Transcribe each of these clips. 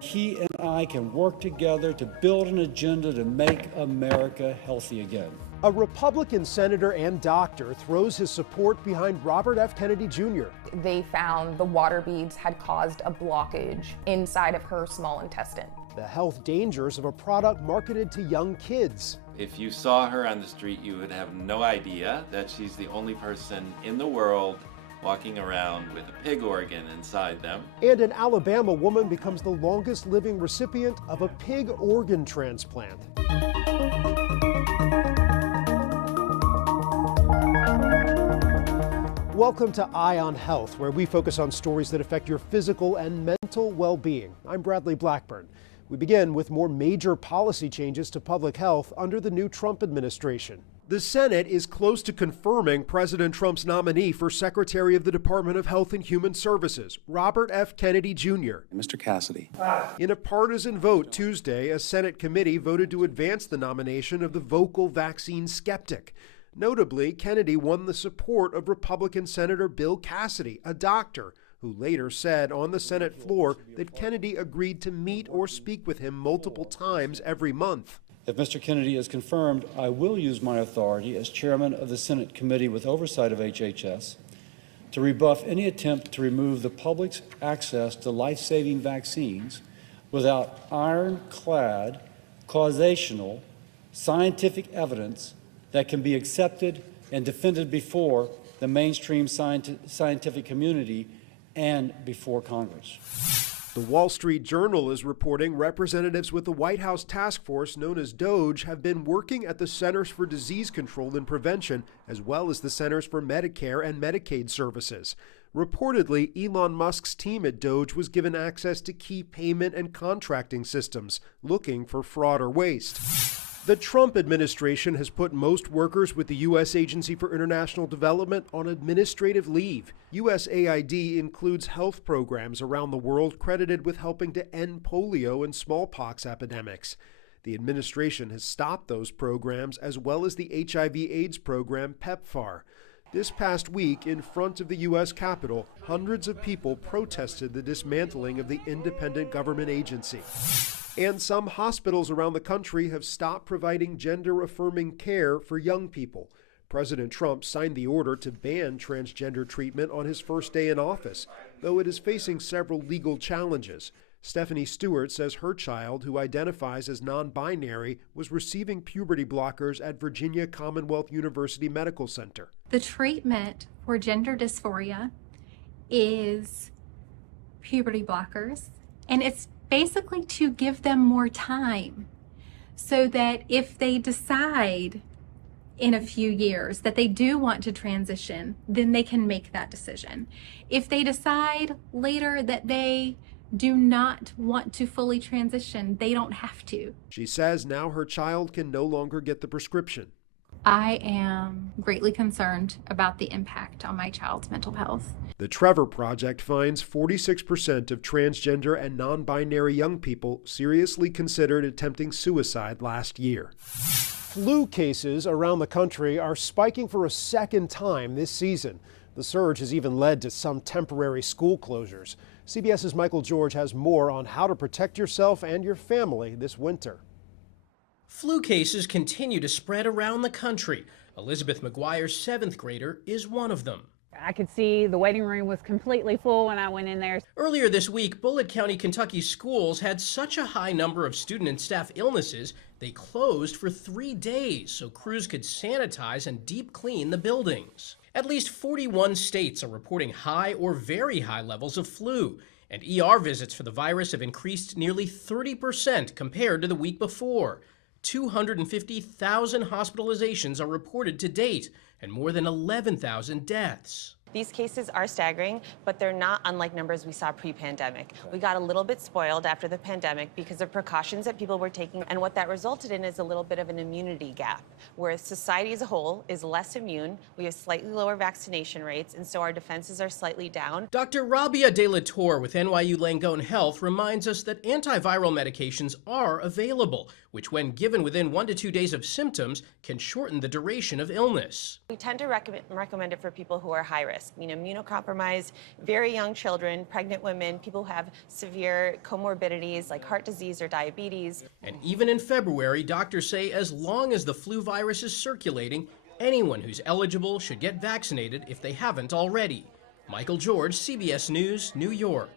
He and I can work together to build an agenda to make America healthy again. A Republican senator and doctor throws his support behind Robert F. Kennedy Jr. They found the water beads had caused a blockage inside of her small intestine. The health dangers of a product marketed to young kids. If you saw her on the street, you would have no idea that she's the only person in the world walking around with a pig organ inside them. And an Alabama woman becomes the longest living recipient of a pig organ transplant. Welcome to Eye on Health, where we focus on stories that affect your physical and mental well-being. I'm Bradley Blackburn. We begin with more major policy changes to public health under the new Trump administration. The Senate is close to confirming President Trump's nominee for Secretary of the Department of Health and Human Services, Robert F. Kennedy Jr. Mr. Cassidy. In a partisan vote Tuesday, a Senate committee voted to advance the nomination of the vocal vaccine skeptic. Notably, Kennedy won the support of Republican Senator Bill Cassidy, a doctor, who later said on the Senate floor that Kennedy agreed to meet or speak with him multiple times every month. If Mr. Kennedy is confirmed, I will use my authority as chairman of the Senate Committee with oversight of HHS to rebuff any attempt to remove the public's access to life-saving vaccines without ironclad, causational, scientific evidence that can be accepted and defended before the mainstream scientific community and before Congress. The Wall Street Journal is reporting representatives with the White House task force known as DOGE have been working at the Centers for Disease Control and Prevention, as well as the Centers for Medicare and Medicaid Services. Reportedly, Elon Musk's team at DOGE was given access to key payment and contracting systems, looking for fraud or waste. The Trump administration has put most workers with the U.S. Agency for International Development on administrative leave. USAID includes health programs around the world credited with helping to end polio and smallpox epidemics. The administration has stopped those programs as well as the HIV/AIDS program PEPFAR. This past week, in front of the U.S. Capitol, hundreds of people protested the dismantling of the independent government agency. And some hospitals around the country have stopped providing gender-affirming care for young people. President Trump signed the order to ban transgender treatment on his first day in office, though it is facing several legal challenges. Stephanie Stewart says her child, who identifies as non-binary, was receiving puberty blockers at Virginia Commonwealth University Medical Center. The treatment for gender dysphoria is puberty blockers, and it's basically to give them more time so that if they decide in a few years that they do want to transition, then they can make that decision. If they decide later that they do not want to fully transition, they don't have to. She says now her child can no longer get the prescription. I am greatly concerned about the impact on my child's mental health. The Trevor Project finds 46% of transgender and non-binary young people seriously considered attempting suicide last year. Flu cases around the country are spiking for a second time this season. The surge has even led to some temporary school closures. CBS's Michael George has more on how to protect yourself and your family this winter. Flu cases continue to spread around the country. Elizabeth McGuire's 7th grader is one of them. I could see the waiting room was completely full when I went in there. Earlier this week, Bullitt County, Kentucky schools had such a high number of student and staff illnesses, they closed for 3 days so crews could sanitize and deep clean the buildings. At least 41 states are reporting high or very high levels of flu, and ER visits for the virus have increased nearly 30% compared to the week before. 250,000 hospitalizations are reported to date, and more than 11,000 deaths. These cases are staggering, but they're not unlike numbers we saw pre-pandemic. We got a little bit spoiled after the pandemic because of precautions that people were taking, and what that resulted in is a little bit of an immunity gap, where society as a whole is less immune, we have slightly lower vaccination rates, and so our defenses are slightly down. Dr. Rabia De La Torre with NYU Langone Health reminds us that antiviral medications are available, which when given within 1 to 2 days of symptoms can shorten the duration of illness. We tend to recommend it for people who are high risk. risk, immunocompromised, very young children, pregnant women, people who have severe comorbidities like heart disease or diabetes. And even in February, doctors say as long as the flu virus is circulating, anyone who's eligible should get vaccinated if they haven't already. Michael George, CBS News, New York.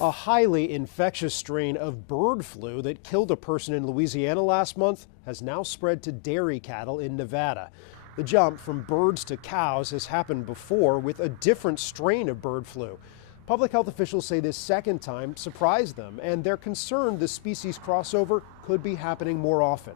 A highly infectious strain of bird flu that killed a person in Louisiana last month has now spread to dairy cattle in Nevada. The jump from birds to cows has happened before with a different strain of bird flu. Public health officials say this second time surprised them, and they're concerned the species crossover could be happening more often.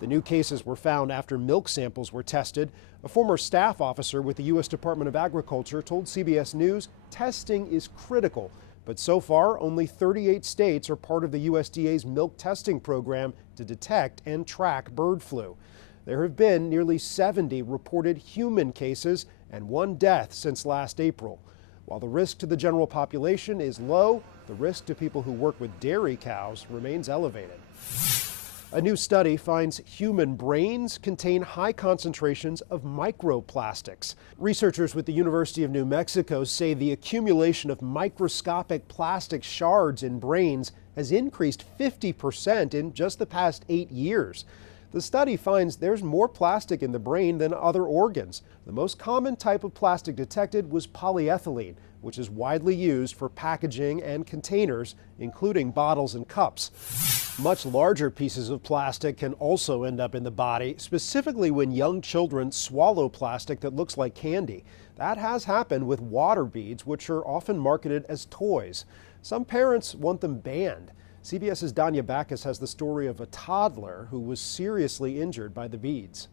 The new cases were found after milk samples were tested. A former staff officer with the U.S. Department of Agriculture told CBS News testing is critical. But so far, only 38 states are part of the USDA's milk testing program to detect and track bird flu. There have been nearly 70 reported human cases and 1 death since last April. While the risk to the general population is low, the risk to people who work with dairy cows remains elevated. A new study finds human brains contain high concentrations of microplastics. Researchers with the University of New Mexico say the accumulation of microscopic plastic shards in brains has increased 50% in just the past 8 years. The study finds there's more plastic in the brain than other organs. The most common type of plastic detected was polyethylene, which is widely used for packaging and containers, including bottles and cups. Much larger pieces of plastic can also end up in the body, specifically when young children swallow plastic that looks like candy. That has happened with water beads, which are often marketed as toys. Some parents want them banned. CBS's Danya Backus has the story of a toddler who was seriously injured by the beads.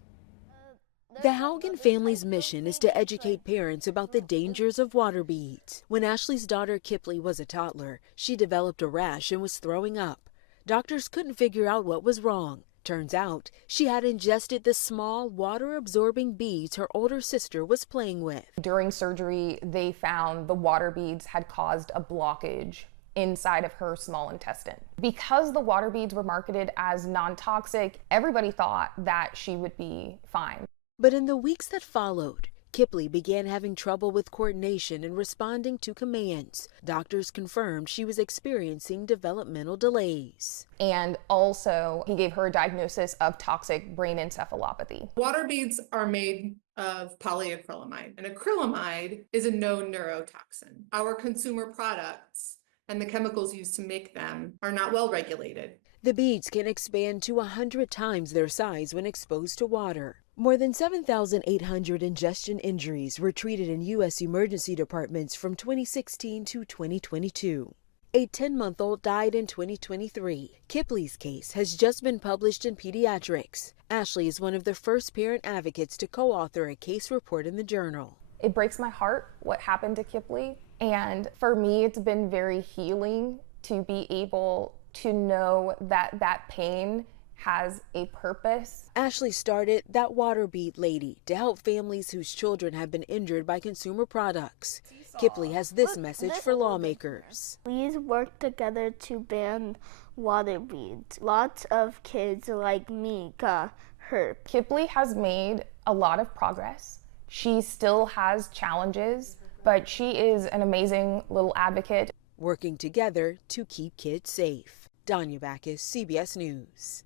The Haugen family's mission is to educate parents about the dangers of water beads. When Ashley's daughter Kipley was a toddler, she developed a rash and was throwing up. Doctors couldn't figure out what was wrong. Turns out she had ingested the small water-absorbing beads her older sister was playing with. During surgery, they found the water beads had caused a blockage inside of her small intestine. Because the water beads were marketed as non-toxic, everybody thought that she would be fine. But in the weeks that followed, Kipley began having trouble with coordination and responding to commands. Doctors confirmed she was experiencing developmental delays. And also, he gave her a diagnosis of toxic brain encephalopathy. Water beads are made of polyacrylamide, and acrylamide is a known neurotoxin. Our consumer products and the chemicals used to make them are not well regulated. The beads can expand to 100 times their size when exposed to water. More than 7,800 ingestion injuries were treated in U.S. emergency departments from 2016 to 2022. A 10-month-old died in 2023. Kipley's case has just been published in Pediatrics. Ashley is one of the first parent advocates to co-author a case report in the journal. It breaks my heart what happened to Kipley, and for me it's been very healing to be able to know that that pain has a purpose. Ashley started That Water Bead Lady to help families whose children have been injured by consumer products. Kipley has this message for lawmakers. Please work together to ban water beads. Lots of kids like me got hurt. Kipley has made a lot of progress. She still has challenges, but she is an amazing little advocate. Working together to keep kids safe. Danya Backus, CBS News.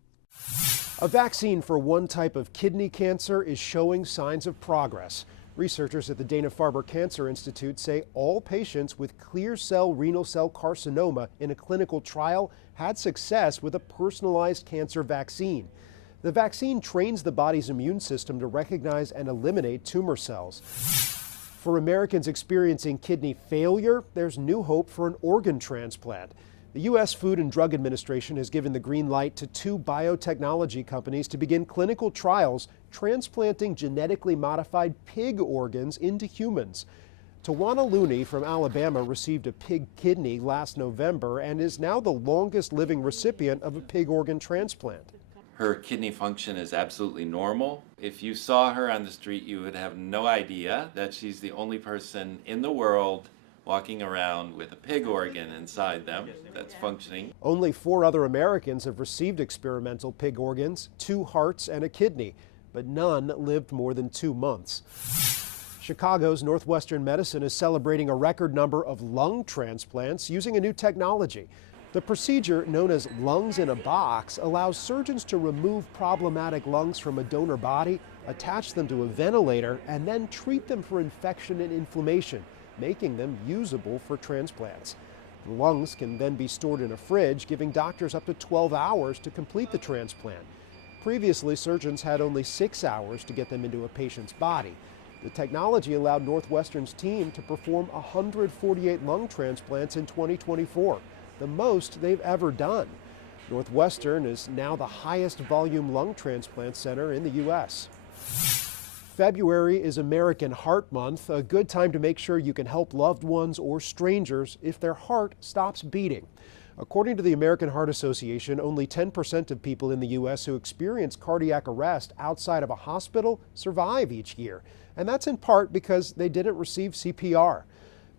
A vaccine for one type of kidney cancer is showing signs of progress. Researchers at the Dana-Farber Cancer Institute say all patients with clear cell renal cell carcinoma in a clinical trial had success with a personalized cancer vaccine. The vaccine trains the body's immune system to recognize and eliminate tumor cells. For Americans experiencing kidney failure, there's new hope for an organ transplant. The U.S. Food and Drug Administration has given the green light to 2 biotechnology companies to begin clinical trials transplanting genetically modified pig organs into humans. Tawana Looney from Alabama received a pig kidney last November and is now the longest living recipient of a pig organ transplant. Her kidney function is absolutely normal. If you saw her on the street, you would have no idea that she's the only person in the world walking around with a pig organ inside them that's functioning. Only 4 other Americans have received experimental pig organs, 2 hearts and a kidney, but none lived more than 2 months. Chicago's Northwestern Medicine is celebrating a record number of lung transplants using a new technology. The procedure, known as lungs in a box, allows surgeons to remove problematic lungs from a donor body, attach them to a ventilator, and then treat them for infection and inflammation, making them usable for transplants. The lungs can then be stored in a fridge, giving doctors up to 12 hours to complete the transplant. Previously, surgeons had only 6 hours to get them into a patient's body. The technology allowed Northwestern's team to perform 148 lung transplants in 2024, the most they've ever done. Northwestern is now the highest volume lung transplant center in the U.S. February is American Heart Month, a good time to make sure you can help loved ones or strangers if their heart stops beating. According to the American Heart Association, only 10% of people in the U.S. who experience cardiac arrest outside of a hospital survive each year. And that's in part because they didn't receive CPR.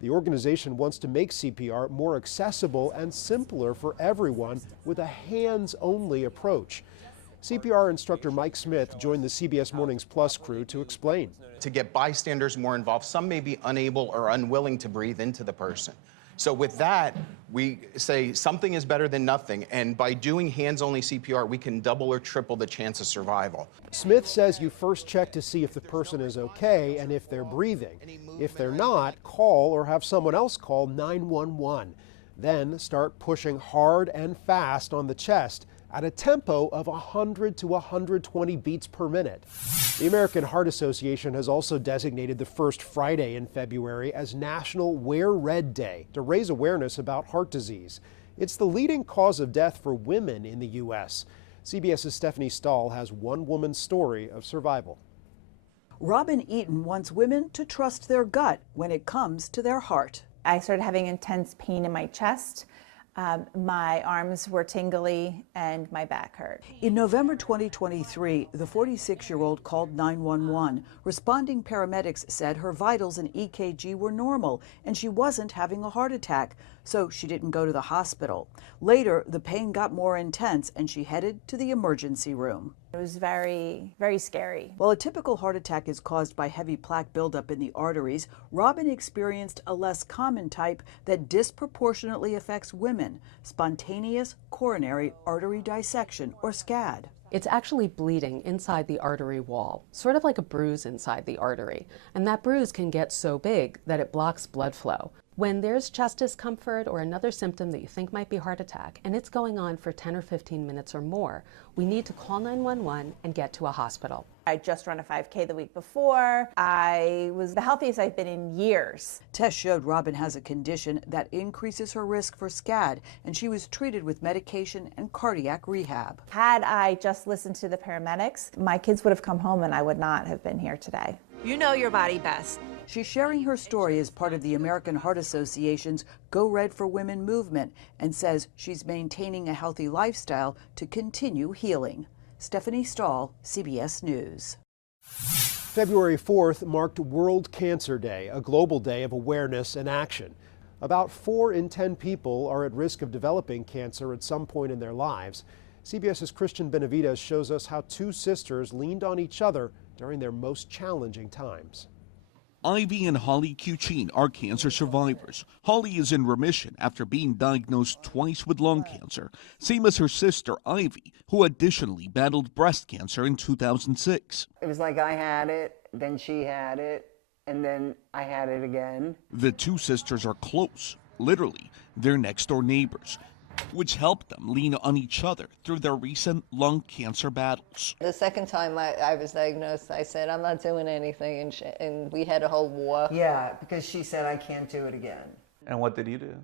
The organization wants to make CPR more accessible and simpler for everyone with a hands-only approach. CPR instructor Mike Smith joined the CBS Mornings Plus crew to explain. To get bystanders more involved, some may be unable or unwilling to breathe into the person. So with that, we say something is better than nothing, and by doing hands-only CPR, we can double or triple the chance of survival. Smith says you first check to see if the person is okay and if they're breathing. If they're not, call or have someone else call 911. Then start pushing hard and fast on the chest at a tempo of 100 to 120 beats per minute. The American Heart Association has also designated the first Friday in February as National Wear Red Day to raise awareness about heart disease. It's the leading cause of death for women in the U.S. CBS's Stephanie Stahl has one woman's story of survival. Robin Eaton wants women to trust their gut when it comes to their heart. I started having intense pain in my chest. My arms were tingly and my back hurt. In November 2023, the 46-year-old called 911. Responding paramedics said her vitals and EKG were normal and she wasn't having a heart attack, so she didn't go to the hospital. Later, the pain got more intense and she headed to the emergency room. It was very, very scary. While a typical heart attack is caused by heavy plaque buildup in the arteries, Robin experienced a less common type that disproportionately affects women, spontaneous coronary artery dissection, or SCAD. It's actually bleeding inside the artery wall, sort of like a bruise inside the artery. And that bruise can get so big that it blocks blood flow. When there's chest discomfort or another symptom that you think might be heart attack, and it's going on for 10 or 15 minutes or more, we need to call 911 and get to a hospital. I just run a 5K the week before. I was the healthiest I've been in years. Tests showed Robin has a condition that increases her risk for SCAD, and she was treated with medication and cardiac rehab. Had I just listened to the paramedics, my kids would have come home and I would not have been here today. You know your body best. She's sharing her story as part of the American Heart Association's Go Red for Women movement and says she's maintaining a healthy lifestyle to continue healing. Stephanie Stahl, CBS News. February 4th marked World Cancer Day, a global day of awareness and action. About 4 in 10 people are at risk of developing cancer at some point in their lives. CBS's Christian Benavides shows us how 2 sisters leaned on each other during their most challenging times. Ivy and Holly Cucine are cancer survivors. Holly is in remission after being diagnosed twice with lung cancer, same as her sister Ivy, who additionally battled breast cancer in 2006. It was like I had it, then she had it, and then I had it again. The 2 sisters are close, literally, they're next-door neighbors, which helped them lean on each other through their recent lung cancer battles. The second time I was diagnosed, I said, I'm not doing anything, and we had a whole war. Yeah, because she said, I can't do it again. And what did you do?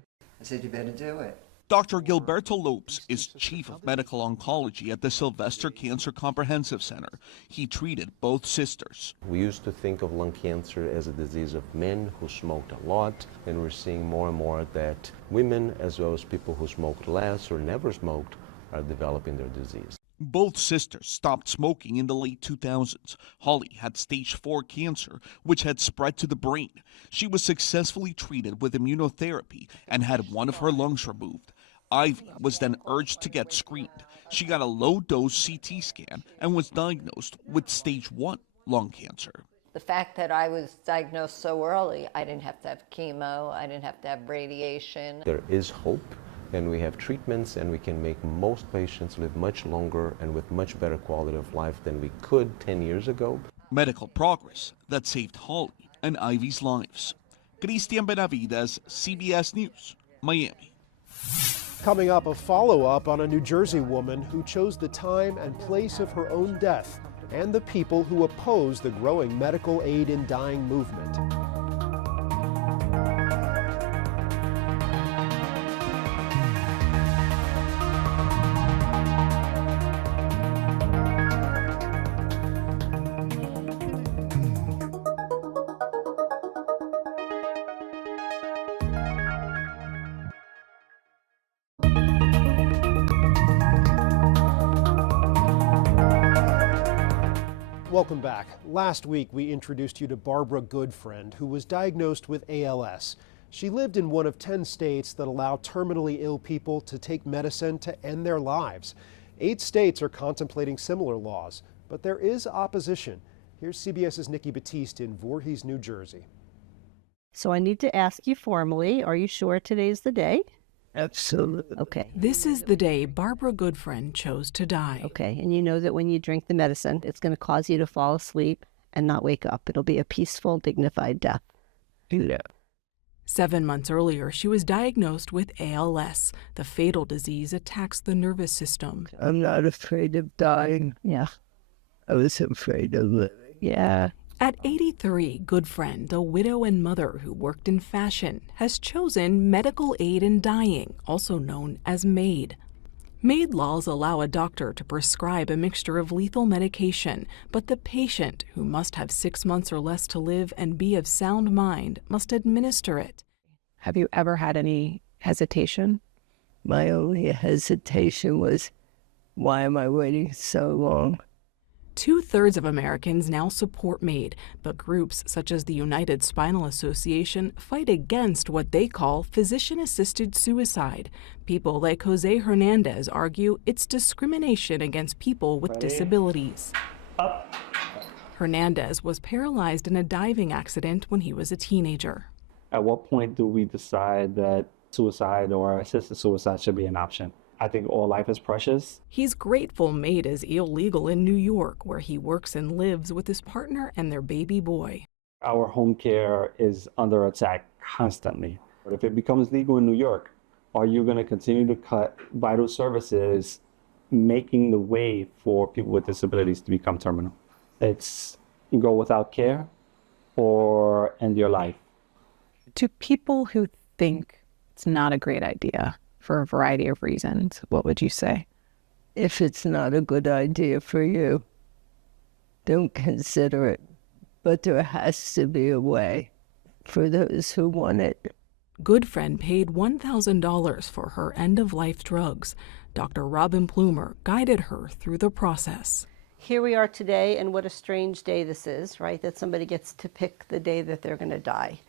I said, you better do it. Dr. Gilberto Lopes is Chief of Medical Oncology at the Sylvester Cancer Comprehensive Center. He treated both sisters. We used to think of lung cancer as a disease of men who smoked a lot, and we're seeing more and more that women, as well as people who smoked less or never smoked, are developing their disease. Both sisters stopped smoking in the late 2000s. Holly had stage 4 cancer, which had spread to the brain. She was successfully treated with immunotherapy and had one of her lungs removed. Ivy was then urged to get screened. She got a low-dose CT scan and was diagnosed with stage 1 lung cancer. The fact that I was diagnosed so early, I didn't have to have chemo, I didn't have to have radiation. There is hope, and we have treatments, and we can make most patients live much longer and with much better quality of life than we could 10 years ago. Medical progress that saved Holly and Ivy's lives. Cristian Benavides, CBS News, Miami. Coming up, a follow-up on a New Jersey woman who chose the time and place of her own death, and the people who oppose the growing medical aid in dying movement. Welcome back. Last week, we introduced you to Barbara Goodfriend, who was diagnosed with ALS. She lived in one of 10 states that allow terminally ill people to take medicine to end their lives. 8 states are contemplating similar laws, but there is opposition. Here's CBS's Nikki Batiste in Voorhees, New Jersey. So I need to ask you formally, are you sure today's the day? Absolutely. Okay. This is the day Barbara Goodfriend chose to die. Okay, and you know that when you drink the medicine, it's going to cause you to fall asleep and not wake up. It'll be a peaceful, dignified death. Yeah. 7 months earlier, she was diagnosed with ALS. The fatal disease attacks the nervous system. I'm not afraid of dying. Yeah. I was afraid of living. Yeah. At 83, Goodfriend, a widow and mother who worked in fashion, has chosen medical aid in dying, also known as MAID. MAID laws allow a doctor to prescribe a mixture of lethal medication, but the patient, who must have 6 months or less to live and be of sound mind, must administer it. Have you ever had any hesitation? My only hesitation was, why am I waiting so long? 2/3 of Americans now support MAID, but groups such as the United Spinal Association fight against what they call physician-assisted suicide. People like Jose Hernandez argue it's discrimination against people with disabilities. Up. Hernandez was paralyzed in a diving accident when he was a teenager. At what point do we decide that suicide or assisted suicide should be an option? I think all life is precious. He's grateful MAID is illegal in New York, where he works and lives with his partner and their baby boy. Our home care is under attack constantly. But if it becomes legal in New York, are you going to continue to cut vital services, making the way for people with disabilities to become terminal? It's go without care or end your life. To people who think it's not a great idea, for a variety of reasons, what would you say? If it's not a good idea for you, don't consider it. But there has to be a way for those who want it. Goodfriend paid $1,000 for her end-of-life drugs. Dr. Robin Plumer guided her through the process. Here we are today, and what a strange day this is, right? That somebody gets to pick the day that they're going to die.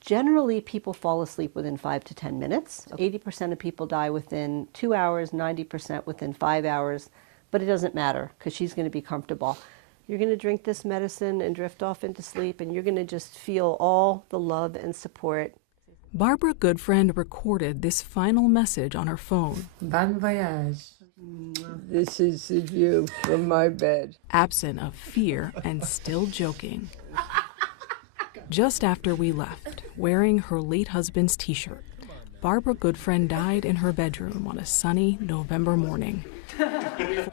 Generally, people fall asleep within 5 to 10 minutes. 80% of people die within 2 hours, 90% within 5 hours, but it doesn't matter because she's going to be comfortable. You're going to drink this medicine and drift off into sleep, and you're going to just feel all the love and support. Barbara Goodfriend recorded this final message on her phone. Bon voyage. This is the view from my bed. Absent of fear and still joking. Just after we left, wearing her late husband's t-shirt, Barbara Goodfriend died in her bedroom on a sunny November morning.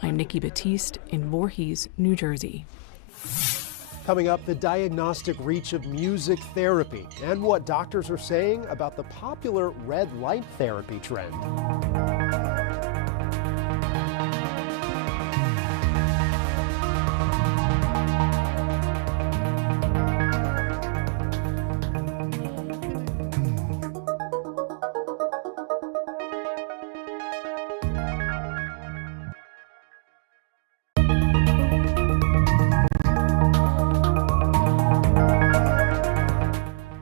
I'm Nikki Batiste in Voorhees, New Jersey. Coming up, the diagnostic reach of music therapy and what doctors are saying about the popular red light therapy trend.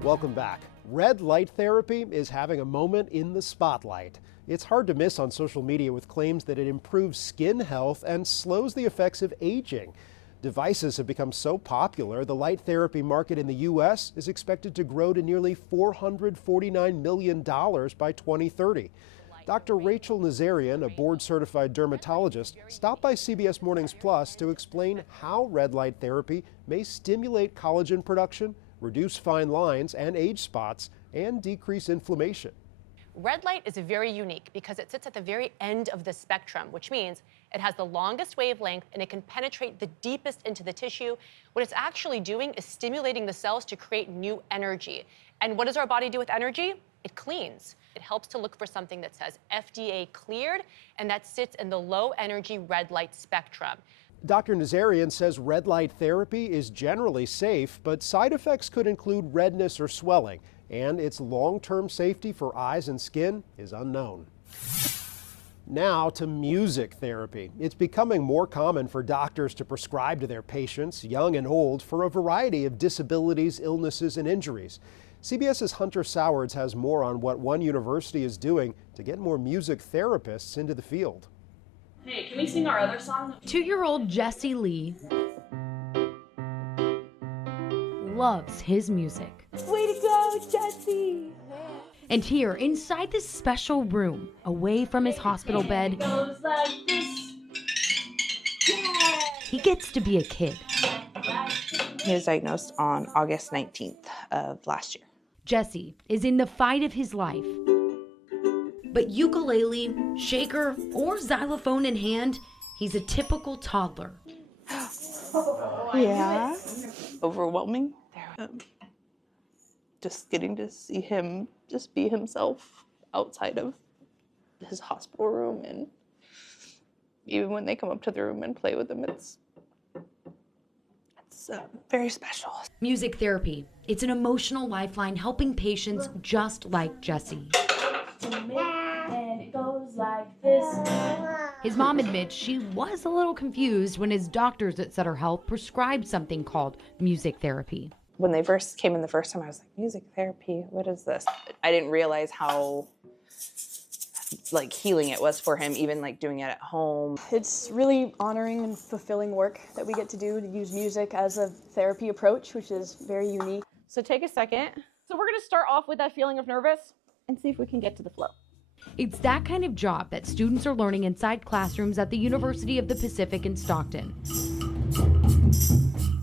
Welcome back. Red light therapy is having a moment in the spotlight. It's hard to miss on social media with claims that it improves skin health and slows the effects of aging. Devices have become so popular, the light therapy market in the U.S. is expected to grow to nearly $449 million by 2030. Dr. Rachel Nazarian, a board-certified dermatologist, stopped by CBS Mornings Plus to explain how red light therapy may stimulate collagen production, reduce fine lines and age spots, and decrease inflammation. Red light is very unique because it sits at the very end of the spectrum, which means it has the longest wavelength and it can penetrate the deepest into the tissue. What it's actually doing is stimulating the cells to create new energy. And what does our body do with energy? It cleans. It helps to look for something that says FDA cleared, and that sits in the low energy red light spectrum. Dr. Nazarian says red light therapy is generally safe, but side effects could include redness or swelling, and its long-term safety for eyes and skin is unknown. Now to music therapy. It's becoming more common for doctors to prescribe to their patients, young and old, for a variety of disabilities, illnesses, and injuries. CBS's Hunter Sowards has more on what one university is doing to get more music therapists into the field. Hey, can we sing our other song? 2-year-old Jesse Lee loves his music. Way to go, Jesse! And here, inside this special room, away from his hospital bed, Goes like this. Yeah. he gets to be a kid. He was diagnosed on August 19th of last year. Jesse is in the fight of his life. But ukulele, shaker, or xylophone in hand, he's a typical toddler. Yeah. Overwhelming. Just getting to see him just be himself outside of his hospital room, and even when they come up to the room and play with him, it's very special. Music therapy. It's an emotional lifeline helping patients just like Jesse. And it goes like this. His mom admits she was a little confused when his doctors at Sutter Health prescribed something called music therapy. When they first came in the first time, I was like, music therapy, what is this? I didn't realize how healing it was for him, even doing it at home. It's really honoring and fulfilling work that we get to do, to use music as a therapy approach, which is very unique. So take a second. So we're gonna start off with that feeling of nervous and see if we can get to the flow. It's that kind of job that students are learning inside classrooms at the University of the Pacific in Stockton.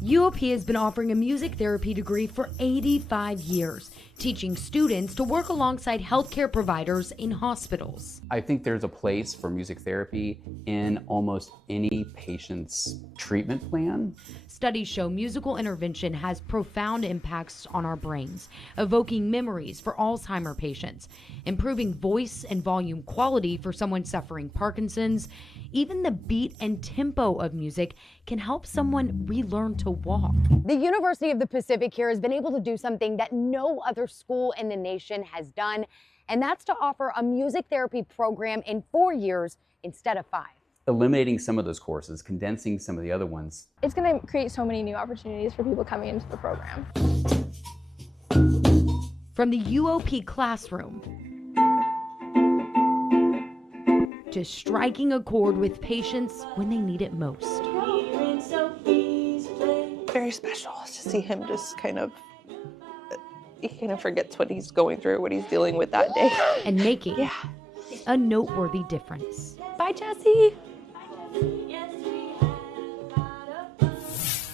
UOP has been offering a music therapy degree for 85 years, teaching students to work alongside healthcare providers in hospitals. I think there's a place for music therapy in almost any patient's treatment plan. Studies show musical intervention has profound impacts on our brains, evoking memories for Alzheimer patients, improving voice and volume quality for someone suffering Parkinson's. Even the beat and tempo of music can help someone relearn to walk. The University of the Pacific here has been able to do something that no other school in the nation has done, and that's to offer a music therapy program in 4 years instead of 5. Eliminating some of those courses, condensing some of the other ones. It's gonna create so many new opportunities for people coming into the program. From the UOP classroom to striking a chord with patients when they need it most. Very special to see him just he kind of forgets what he's going through, what he's dealing with that day. And making a noteworthy difference. Bye, Jesse.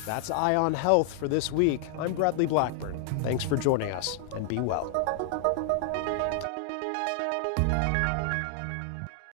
That's Eye on Health for this week. I'm Bradley Blackburn. Thanks for joining us, and be well.